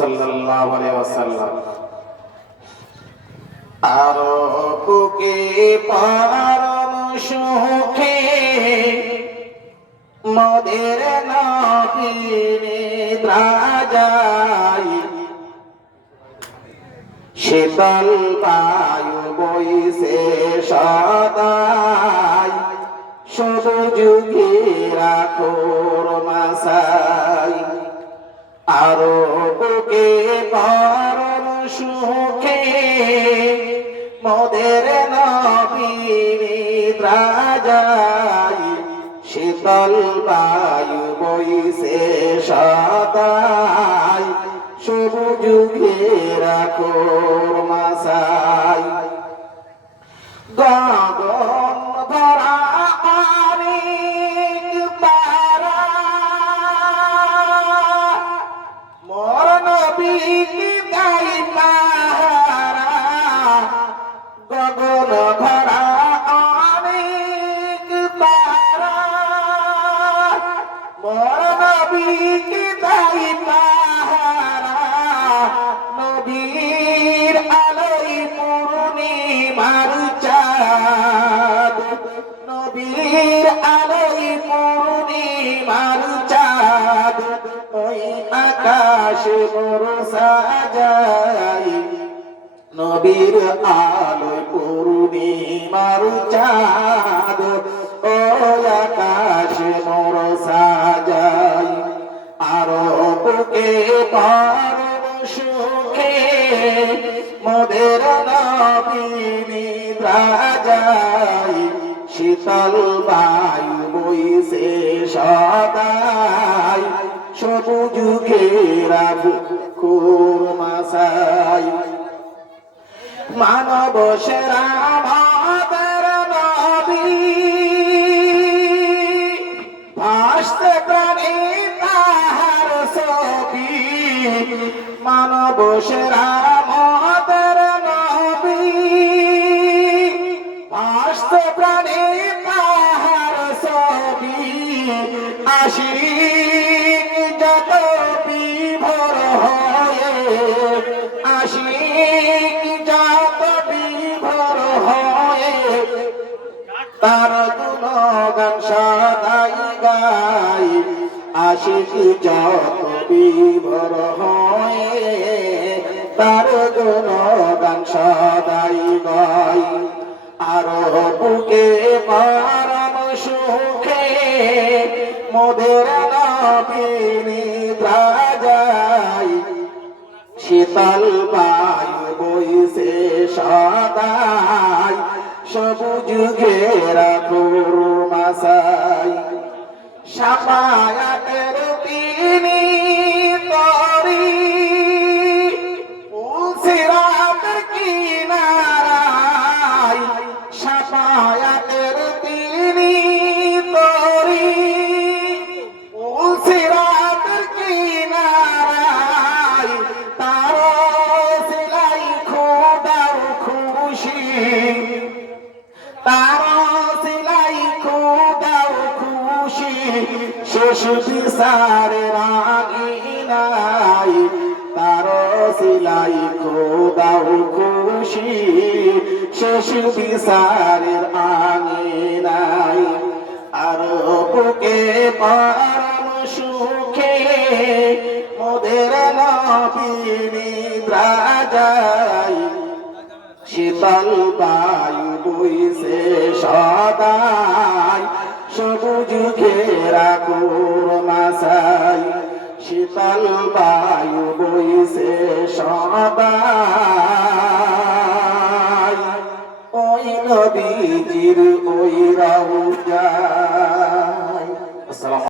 সাল্লাল্লাহু আলাইহি ওয়াসাল্লাম। আরো বুকে পরম সুখে মোদের নবীর নিদ্রায়, শীতল বায়ু বইছে সদাই, সবুজ ঘেরাখোর মাসাই। আরো বুকে পরম সুখে মোদের নবীর নিদ্রায়, শীতল বায়ু বইছে সদাই, সবুজ ঘেরাখোর মাসাই। গগন ভরা অনেক তারা মোর নবীকে দেয় পাহারা। গগন ভরা অনেক তারা মোর নবীকে দেয় পাহারা। নবীর আলোয় পূর্ণিমার চাঁদ, নবীর আলোয় পূর্ণিমার চাঁদ, ওই আকাশ মোর সাজাই। নবীর আলোয় পূর্ণিমার চাঁদ, ওই আকাশ মোর সাজাই। আরো বুকে পরম সুখে মোদের নবীর নিদ্রায়, শীতল বায়ু বইছে সদাই, সবুজ ঘেরাখোর মাসাই। মানব সেরা আমাদের নবী, ভাসতে প্রাণী তাহার ছবি। মানব সেরা আমাদের নবী, ভাসতে প্রাণী তাহার ছবি। আশিক যত বিভোর হয়ে, আশিক যত বিভোর হয়ে, তার গুণগান সদাই গাই। আশিক যত বিভোর হয়ে, তার গুণগান সদাই গাই। আরো বুকে পরম সুখে মোদের নবীর নিদ্রায়, শীতল বায়ু বইছে সদাই, সবুজ ঘেরাখোর মাসাই। শাফায়াতের তিনি তরি সিরাতের কিনারায়, শাফায়াতের তিনি তরি সিরাতের কিনারায়। তার সিলাই খোদার খুশি, তার সিলাই খোদার খুশি, শেষ বিচারের আঙিনায়। তার সিলাই খোদার খুশি, শেষ বিচারের আঙিনায়। আর বুকে পরম সুখে মোদের নবীর নিদ্রায়, শীতল বায়ু বইছে সদাই, সবুজ ঘেরাখোর মাসাই। শীতল বায়ু বইছে সদাই, ওই নবীজির ওই রওজায়।